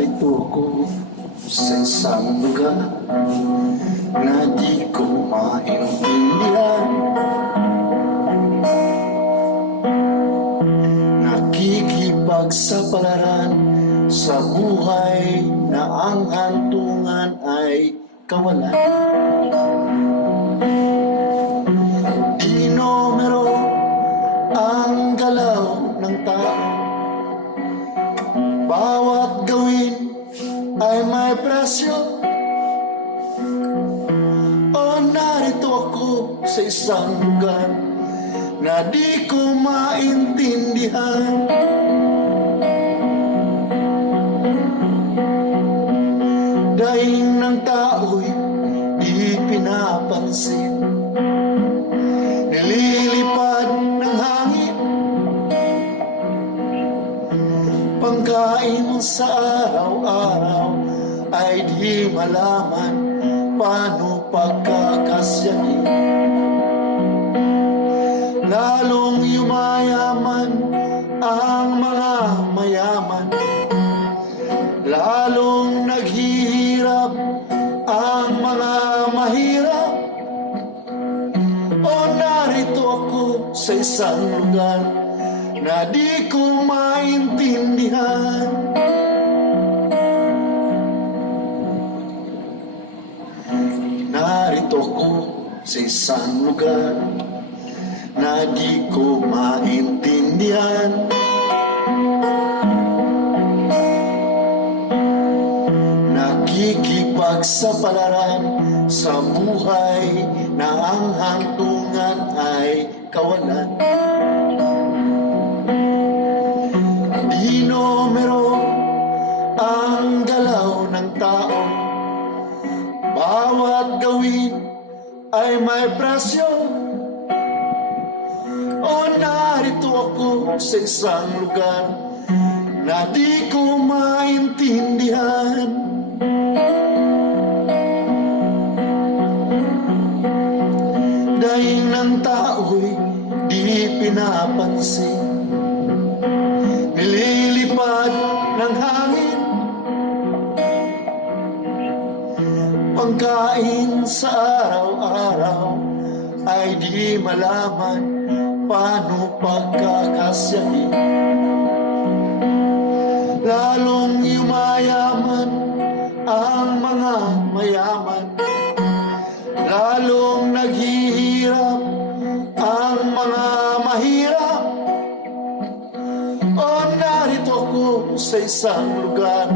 narito ako sa isang lugar na di ko maintindihan. Nakikipagsapalaran sa buhay na ang hantungan ay kawalan. Di numero ang galaw ng tao, bawat gawin ay may presyo. O narito ako sa isang lugar na di ko maintindihan. Daing ng tao'y di pinapansin, nililipad ng hangin. Pangkain sa araw-araw ay di malaman paano pagkakasyahin. Lalong yumayaman ang mga mayaman, lalong naghihirap ang mga mahirap. O narito ako sa isang lugar na di ko maintindihan. Narito ako sa isang lugar na di ko maintindihan. Nakikipagsapalaran sa buhay na ang hantungan ay kawalan. Di numero ang galaw ng tao, bawat gawin ay may presyo. O narito ako sa isang lugar na di ko maintindihan. Daing ng tao'y di pinapansin, nililipad ng hangin. Pangkain sa araw-araw ay di malaman paano pagkakasyahin. Lalong yumayaman ang mga mayaman, lalong naghihirap ang mga mahirap. O narito ako sa isang lugar